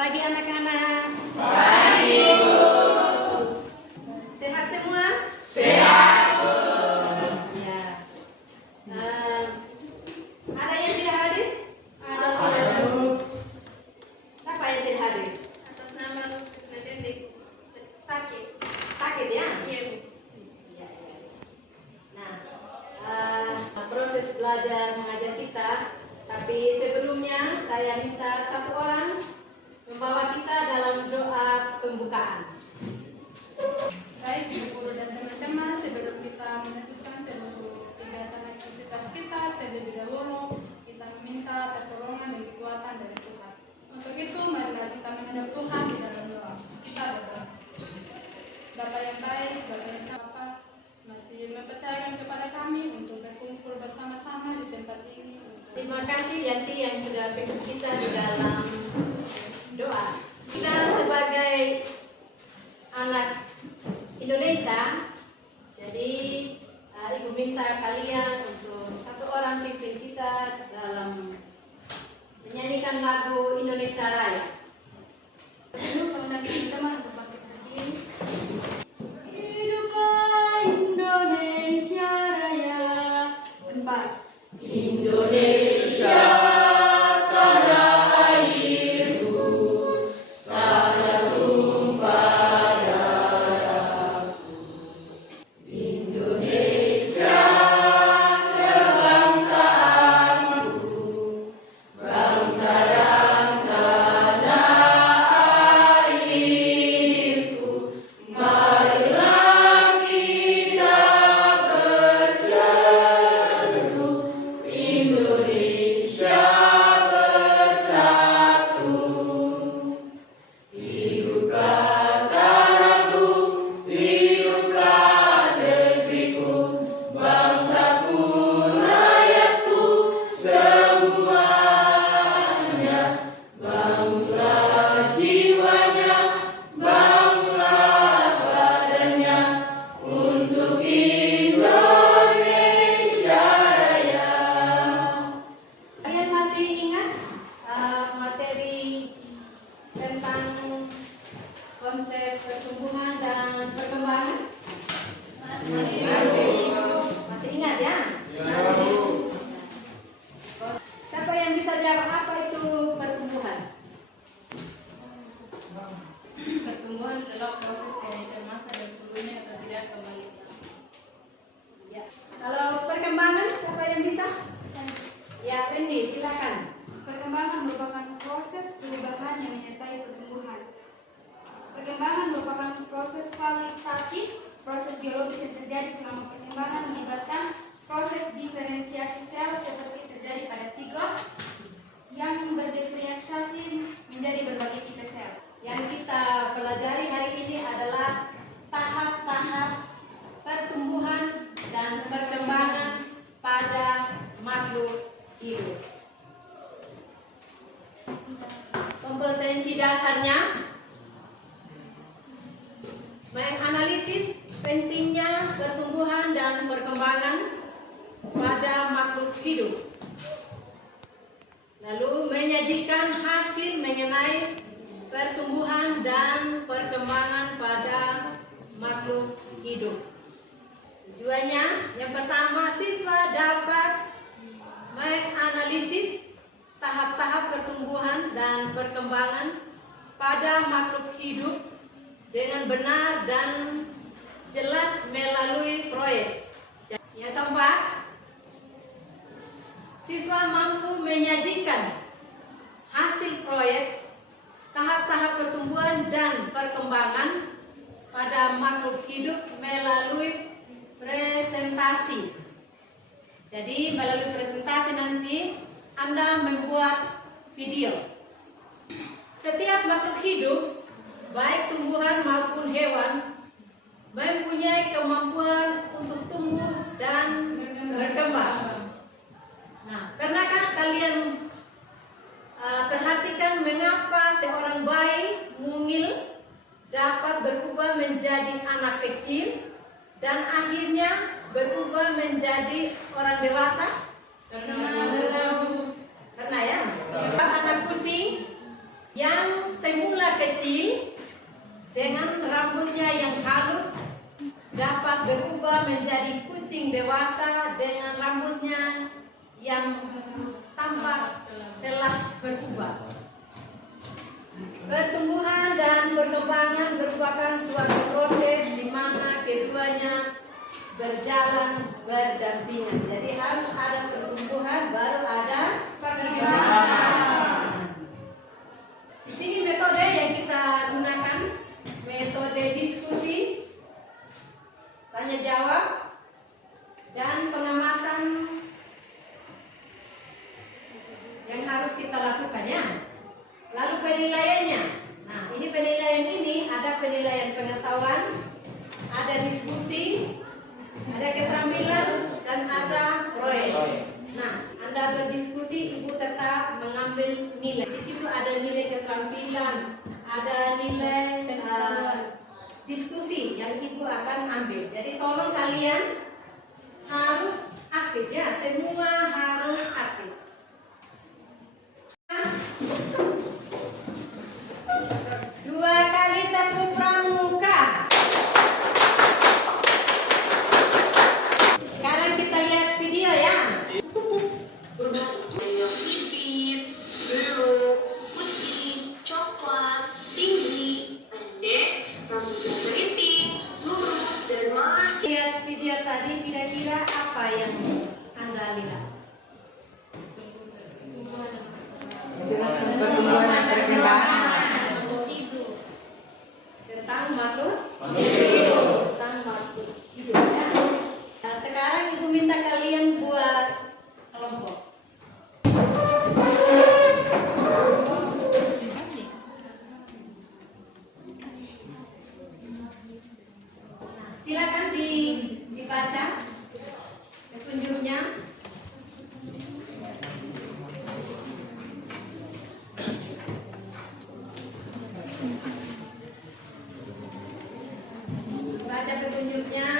pagi anak-anak. Pagi, Bu. Sehat semua? Sehat, Bu. Ya. Ada yang tidak hadir? Ada, Bu. Siapa yang tidak hadir? Atas nama Nadendi sakit. Sakit ya? Iya, Bu. Iya. Nah, proses belajar mengajar kita. Tapi sebelumnya saya minta satu orang membawa kita dalam doa pembukaan. Baik, Ibu Guru dan teman-teman, sebelum kita melanjutkan seluruh kegiatan aktivitas kita, terlebih dahulu kita meminta pertolongan dan kekuatan dari Tuhan. Untuk itu, marilah kita menghadap Tuhan di dalam doa. Kita berdoa. Bapa yang baik, Bapa yang Bapa, masih mempercayakan kepada kami untuk berkumpul bersama-sama di tempat ini. Terima kasih Yanti yang sudah pimpin kita di dalam doa. Kita sebagai anak Indonesia, jadi Ibu minta kalian untuk satu orang pimpin kita dalam menyanyikan lagu Indonesia Raya. Dulu saya undang teman-teman untuk bangkit berdiri. Hiduplah Indonesia Raya. Tempat. Indonesia, tanah airku, tanah tumpah darahku. Indonesia, kebangsaanku, bangsa dan tanah airku. Marilah kita bersatu, Indonesia bersatu. Hiduplah tanahku, hiduplah negeriku, bangsaku, rakyatku, semuanya. Bangunlah jiwanya, bangunlah badannya, untuk Indonesia Raya. Kalian masih ingat materi tentang konsep pertumbuhan dan perkembangan? Masih ingat ya? Siapa yang bisa jawab apa itu pertumbuhan? Pertumbuhan adalah proses kenaikan massa dan volume atau tidak kembali. Ya. Kalau perkembangan siapa yang bisa? Ya, Wendy, silakan. Perkembangan merupakan proses perubahan yang menyertai pertumbuhan. Perkembangan merupakan proses kualitatif, proses biologis yang terjadi selama perkembangan melibatkan proses diferensiasi sel seperti terjadi pada zigot yang berdiferensiasi menjadi berbagai tipe sel. Yang kita pelajari hari ini adalah tahap-tahap pertumbuhan dan perkembangan pada makhluk hidup. Kompetensi dasarnya menganalisis pentingnya pertumbuhan dan perkembangan pada makhluk hidup. Lalu menyajikan hasil mengenai pertumbuhan dan perkembangan pada makhluk hidup. Tujuannya, yang pertama, siswa dapat menganalisis tahap-tahap pertumbuhan dan perkembangan pada makhluk hidup dengan benar dan jelas melalui proyek. Yang keempat, siswa mampu menyajikan hasil proyek tahap-tahap pertumbuhan dan perkembangan pada makhluk hidup melalui presentasi. Jadi melalui presentasi nanti Anda membuat video. Setiap makhluk hidup, baik tumbuhan maupun hewan, mempunyai kemampuan untuk tumbuh dan berkembang. Nah, pernahkah kalian perhatikan mengapa seorang bayi mungil dapat berubah menjadi anak kecil dan akhirnya berubah menjadi orang dewasa? Karena ya, anak kucing yang 9 kecil dengan rambutnya yang halus dapat berubah menjadi kucing dewasa dengan rambutnya yang tampak telah berubah. Pertumbuhan dan perkembangan merupakan suatu proses di mana keduanya berjalan berdampingan. Jadi harus ada pertumbuhan baru ada perkembangan. Di sini metode yang kita gunakan metode diskusi, tanya jawab, dan pengamatan yang harus kita lakukan ya. Lalu penilaiannya. Nah, ini penilaian ini ada penilaian pengetahuan, ada diskusi, ada keterampilan, dan ada proyek. Nah, Anda berdiskusi, Ibu tetap mengambil nilai. Di situ ada nilai keterampilan, ada nilai diskusi yang Ibu akan ambil. Jadi tolong kalian harus aktif ya, semua harus aktif. Dua kali tepuk pramuka. Sekarang kita lihat video ya. Sipit, beluk, putih, coklat, tinggi, pendek, rambutnya keriting, lurus, dan masih. Lihat video tadi, kira-kira apa yang Anda lihat? Pertumbuhan dan perkembangan. Tentang makhluk hidup. Tentang makhluk hidup ya. Nah, sekarang Ibu minta kalian buat kelompok. Silakan dibaca petunjuknya. Baca petunjuknya,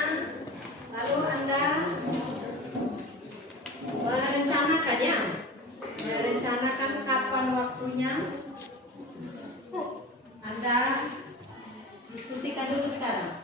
lalu Anda merencanakan ya, merencanakan kapan waktunya. Anda diskusikan dulu sekarang.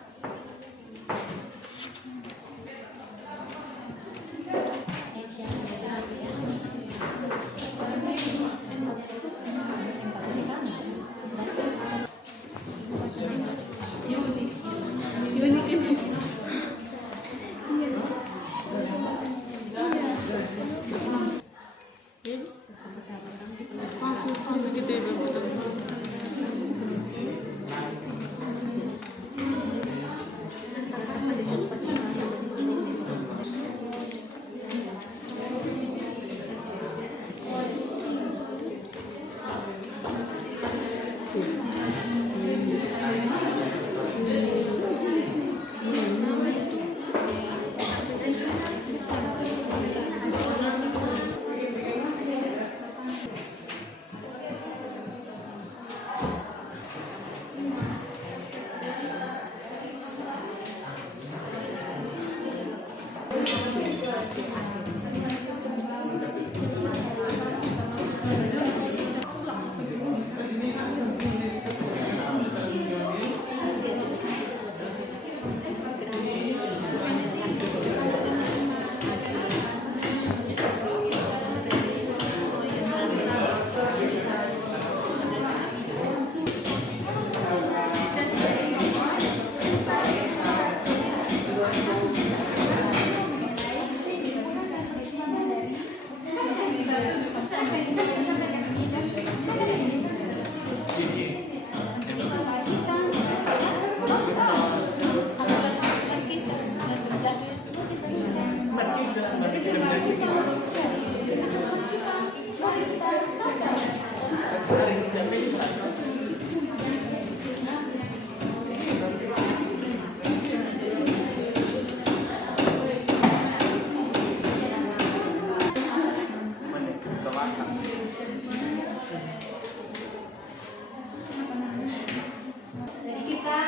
Jadi kita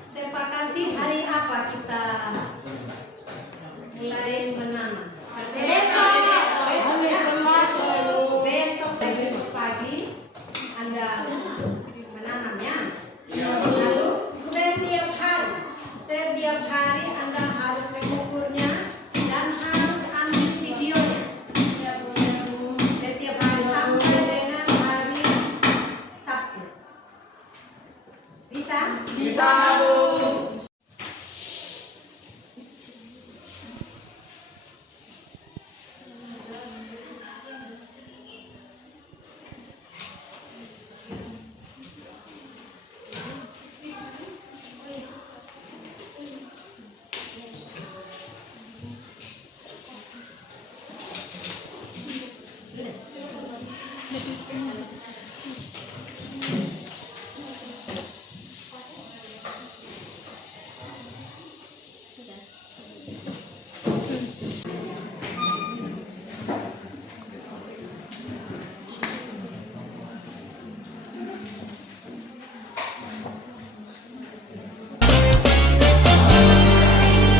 sepakati hari apa kita mulai menanam. Besok pagi Anda menanamnya. Lalu setiap hari Anda harus mengukurnya dan harus ambil videonya. Setiap hari sampai dengan hari Sabtu. Bisa? Bisa, Bu.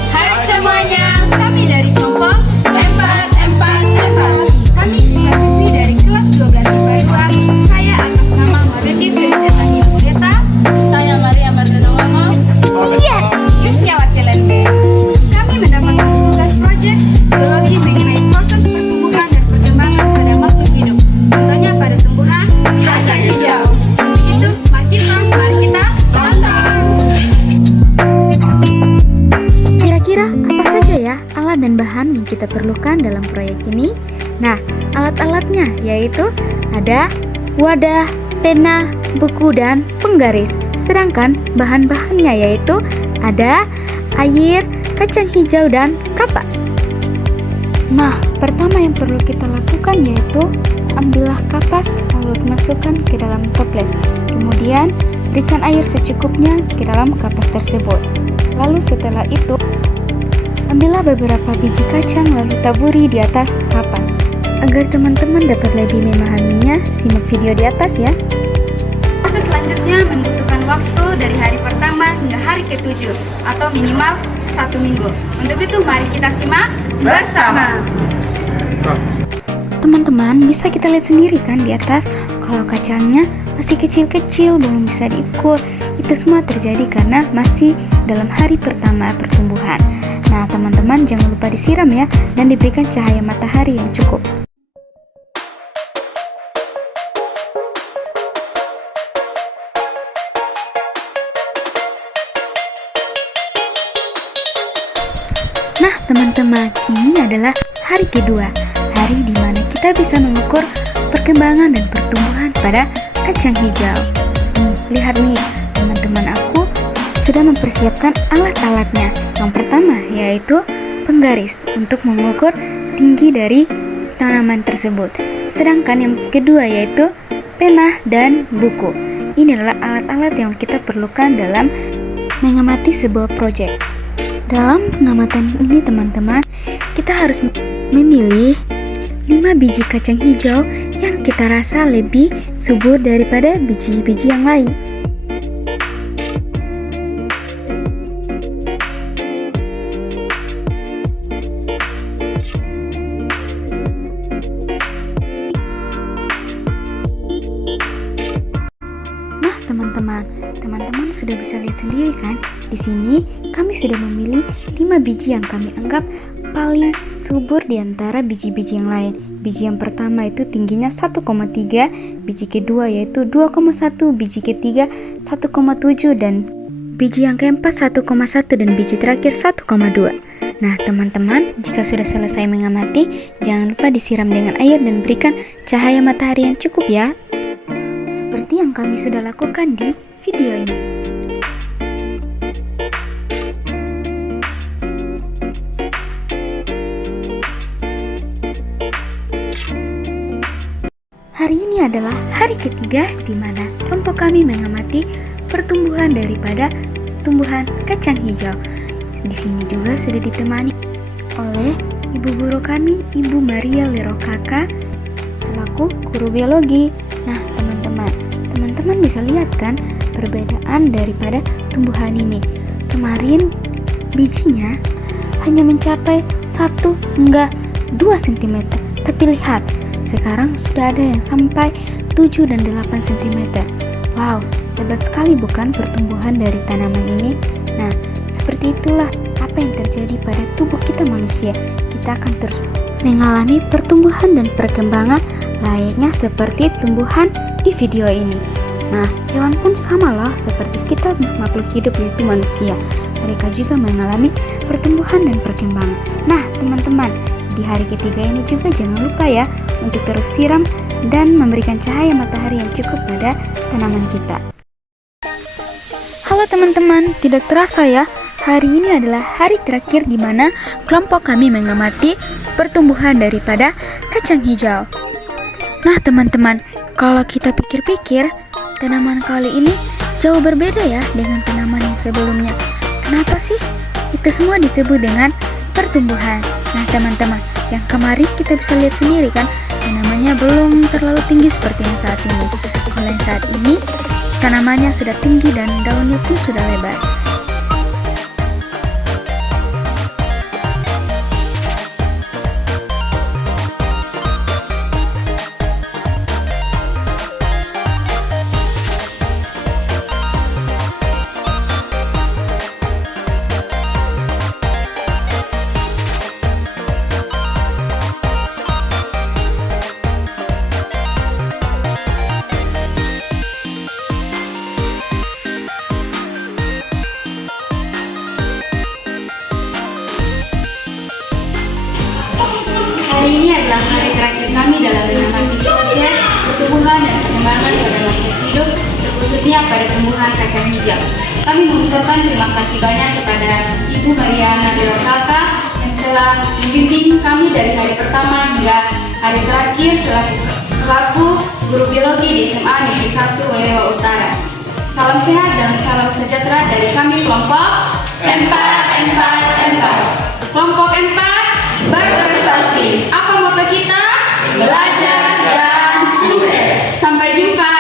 Hai semuanya, kami dari kelompok 444. Kami siswa-siswi dari kelas 12 IPA 2. Saya atas nama Marindi Felisitania Muleta. Saya Maria Mardana Wango. Yes, Yusniawati Lende. Kami mendapatkan tugas proyek biologi mengenai proses pertumbuhan dan perkembangan pada makhluk hidup. Contohnya pada tumbuhan kacang hijau. Untuk itu, mari kita tonton. Kira-kira apa saja ya alat dan bahan yang kita perlukan dalam proyek ini? Nah, alat-alatnya yaitu ada wadah, pena, buku, dan penggaris. Sedangkan bahan-bahannya yaitu ada air, kacang hijau, dan kapas. Nah, pertama yang perlu kita lakukan yaitu ambillah kapas lalu masukkan ke dalam toples. Kemudian berikan air secukupnya ke dalam kapas tersebut. Lalu setelah itu ambillah beberapa biji kacang lalu taburi di atas kapas. Agar teman-teman dapat lebih memahaminya, simak video di atas ya. Proses selanjutnya membutuhkan waktu dari hari pertama hingga hari ke-7 atau minimal 1 minggu. Untuk itu mari kita simak bersama. Teman-teman bisa kita lihat sendiri kan di atas, kalau kacangnya masih kecil-kecil belum bisa diukur. Itu semua terjadi karena masih dalam hari pertama pertumbuhan. Nah teman-teman jangan lupa disiram ya, dan diberikan cahaya matahari yang cukup. Nah teman-teman, ini adalah hari kedua, hari di mana kita bisa mengukur perkembangan dan pertumbuhan pada kacang hijau. Nih, lihat nih, teman-teman aku sudah mempersiapkan alat-alatnya. Yang pertama yaitu penggaris untuk mengukur tinggi dari tanaman tersebut. Sedangkan yang kedua yaitu pena dan buku. Ini adalah alat-alat yang kita perlukan dalam mengamati sebuah proyek. Dalam pengamatan ini teman-teman, kita harus memilih 5 biji kacang hijau yang kita rasa lebih subur daripada biji-biji yang lain. Nah, teman-teman sudah bisa lihat sendiri kan? Di sini kami sudah memilih 5 biji yang kami anggap paling subur di antara biji-biji yang lain. Biji yang pertama itu tingginya 1,3, biji kedua yaitu 2,1, biji ketiga 1,7, dan biji yang keempat 1,1, dan biji terakhir 1,2. Nah teman-teman, jika sudah selesai mengamati, jangan lupa disiram dengan air dan berikan cahaya matahari yang cukup ya, seperti yang kami sudah lakukan di video ini. Hari ini adalah hari ketiga di mana kelompok kami mengamati pertumbuhan daripada tumbuhan kacang hijau. Di sini juga sudah ditemani oleh ibu guru kami, Ibu Maria Lirokaka, selaku guru biologi. Nah, teman-teman bisa lihat kan perbedaan daripada tumbuhan ini. Kemarin bijinya hanya mencapai 1 hingga 2 cm, tapi lihat, sekarang sudah ada yang sampai 7 dan 8 cm. Wow, Hebat sekali bukan pertumbuhan dari tanaman ini? Nah, seperti itulah apa yang terjadi pada tubuh kita manusia. Kita akan terus mengalami pertumbuhan dan perkembangan layaknya seperti tumbuhan di video ini. Nah, hewan pun samalah seperti kita makhluk hidup yaitu manusia. Mereka juga mengalami pertumbuhan dan perkembangan. Nah, teman-teman, di hari ketiga ini juga jangan lupa ya untuk terus siram dan memberikan cahaya matahari yang cukup pada tanaman kita. Halo teman-teman, tidak terasa ya, hari ini adalah hari terakhir di mana kelompok kami mengamati pertumbuhan daripada kacang hijau. Nah teman-teman, kalau kita pikir-pikir, tanaman kali ini jauh berbeda ya dengan tanaman yang sebelumnya. Kenapa sih? Itu semua disebut dengan pertumbuhan. Nah teman-teman, yang kemarin kita bisa lihat sendiri kan, tanamannya belum terlalu tinggi seperti yang saat ini. Kalau yang saat ini, tanamannya sudah tinggi dan daunnya pun sudah lebar. Hari ini adalah hari terakhir kami dalam mengamati proyek pertumbuhan dan perkembangan pada makhluk hidup, terkhususnya pada tumbuhan kacang hijau. Kami mengucapkan terima kasih banyak kepada Ibu Mariana Dewakaka yang telah membimbing kami dari hari pertama hingga hari terakhir selaku guru biologi di SMA Negeri 1 Werewa Utara. Salam sehat dan salam sejahtera dari kami kelompok 4. Kelompok 4 berprestasi. Apa moto kita? Belajar dan sukses. Sampai jumpa.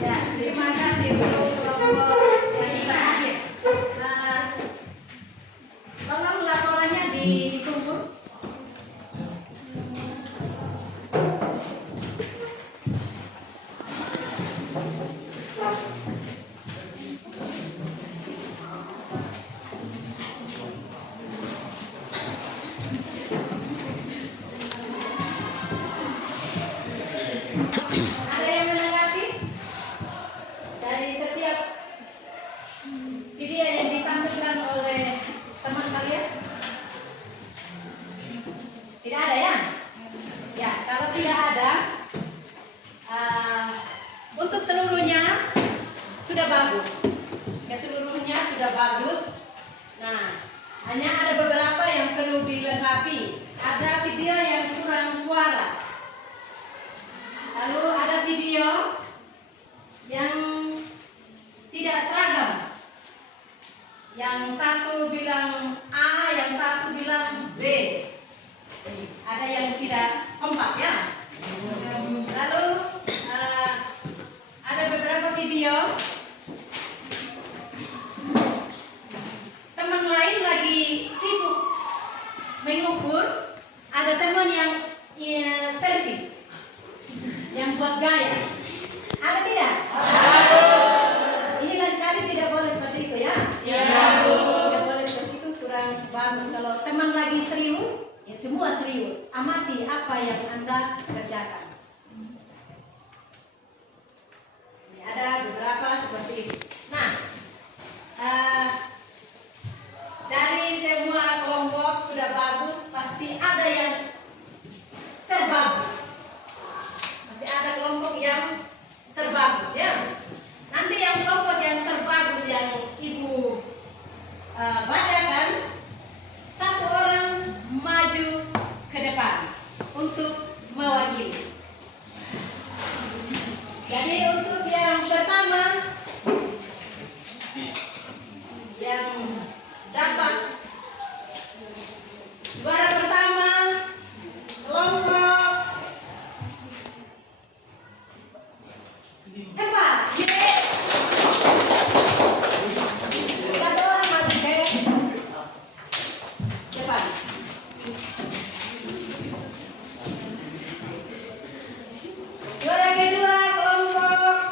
Ya, terima kasih untuk kelompok yang terakhir. Tolong laporannya dikumpul. Ada yang menanggapi dari setiap video yang ditampilkan oleh teman kalian? Tidak ada ya? Ya, kalau tidak ada, untuk seluruhnya sudah bagus. Keseluruhnya sudah bagus. Nah, hanya ada beberapa yang perlu dilengkapi. Ada video yang kurang suara. Lalu ada video yang tidak seragam. Yang satu bilang A, yang satu bilang B. Ada yang tidak kompak ya. Lalu ada beberapa video teman lain lagi sibuk mengukur. Ada teman yang selfie, yang buat gaya. Ada tidak? Ini lain kali tidak boleh seperti itu ya. Tidak boleh seperti itu, kurang bagus. Kalau teman lagi serius, ya semua serius. Amati apa yang Anda kerjakan. Ini ada beberapa seperti itu. Nah, dari semua kelompok sudah bagus, pasti ada yang terbagus. Pasti ada kelompok yang terbagus ya. Nanti yang kelompok yang terbagus yang Ibu bacakan, satu orang maju ke depan untuk mewakili. Jadi untuk yang pertama yang dapat juara pertama kelompok 4. Satu orang maju ke depan. Juara kedua kelompok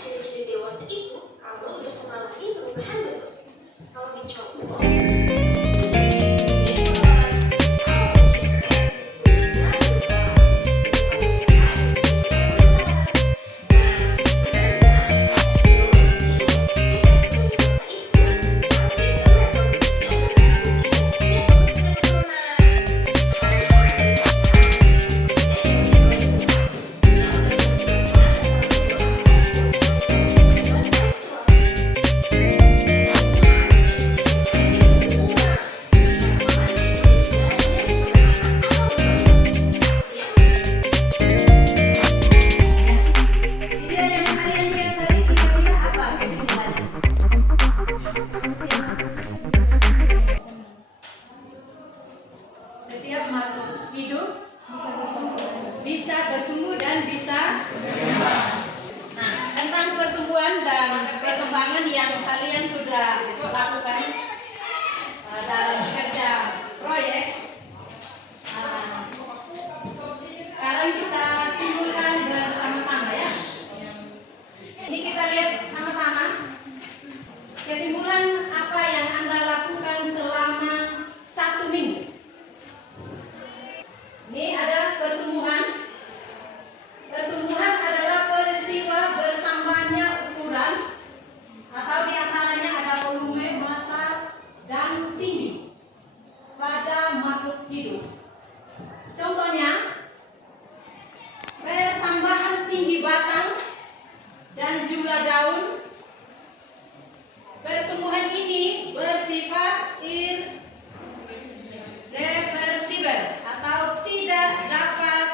ciri-ciri dewasa itu, kamu udah mengalami perubahan belum? Kalau di cowok, Video yang kalian lihat tadi kira-kira apa kesimpulannya? Setiap makhluk hidup bisa bertumbuh dan bisa berkembang. Nah, tentang pertumbuhan dan perkembangan yang kalian sudah lakukan dalam kerja proyek, sekarang kita simpulkan bersama-sama ya. Ini kita lihat sama-sama kesimpulan apa yang Anda lakukan selama 1 minggu. Ini ada pertumbuhan. Pertumbuhan adalah peristiwa bertambahnya ukuran atau diantaranya ada volume, massa, dan tinggi pada makhluk hidup. Contohnya, pertambahan tinggi batang dan jumlah daun. Pertumbuhan ini bersifat irreversibel atau tidak dapat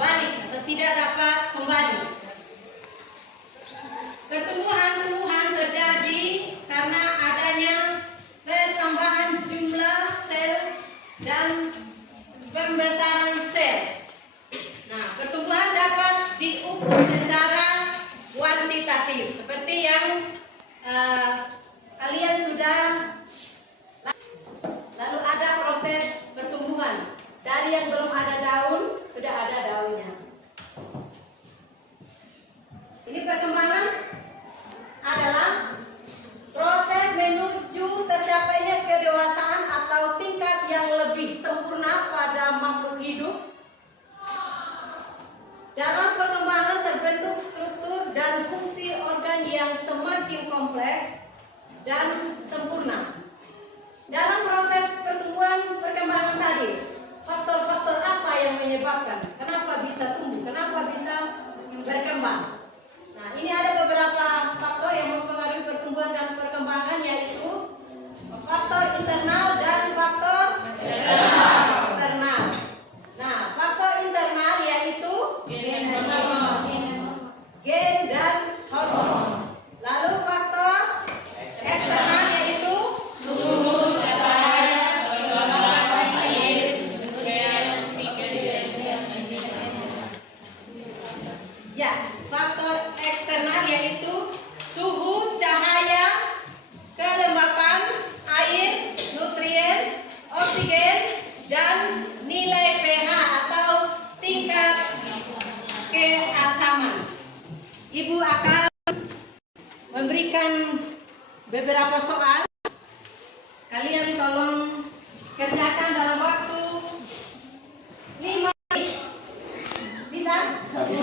balik atau tidak dapat kembali. Pertumbuhan terjadi karena adanya pertambahan jumlah sel dan pembesaran sel. Nah, pertumbuhan dapat diukur secara kuantitatif seperti yang kalian sudah. Lalu ada proses pertumbuhan dari yang belum ada daun sudah ada daunnya. Ini perkembangan adalah proses menuju tercapainya kedewasaan atau tingkat yang lebih sempurna pada makhluk hidup. Dalam perkembangan terbentuk struktur dan fungsi organ yang semakin kompleks dan sempurna. Dalam proses perkembangan tadi, faktor-faktor apa yang menyebabkan? Kenapa bisa tumbuh? Kenapa bisa berkembang? Nah, ini ada beberapa faktor yang mempengaruhi pertumbuhan dan perkembangan, yaitu faktor internal dan faktor eksternal. Nah, faktor internal yaitu gen dan hormon. Lalu faktor eksternal yaitu suhu, cahaya, air, ya, faktor eksternal yaitu suhu, cahaya, kelembapan, air, nutrien, oksigen, dan nilai pH atau tingkat keasaman. Ibu akan memberikan beberapa soal. Kalian tolong kerjakan dalam waktu 5 menit. Bisa? Satu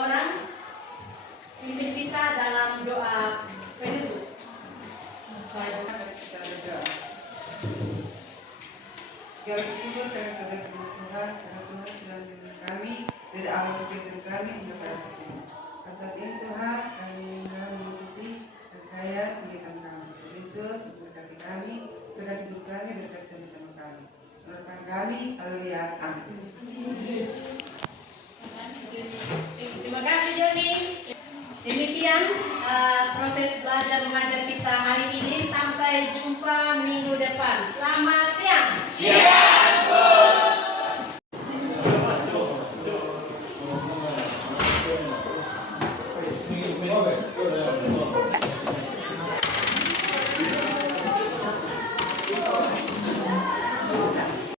orang pimpin kita dalam doa penutup. Segala bersyukur karena kedatangan Tuhan, karena Tuhan sudah melindungi kami dari awal kehidupan kami hingga pada saat ini. Pada saat ini Tuhan, kami mengikuti dan kaya kegiatan kami. Yesus, berkati kami, berkati hidup kami, berkati teman-teman kami. Menurutkan kami, haleluya, amin. Terima kasih Joni. Demikian proses belajar mengajar kita hari ini. Sampai jumpa minggu depan. Selamat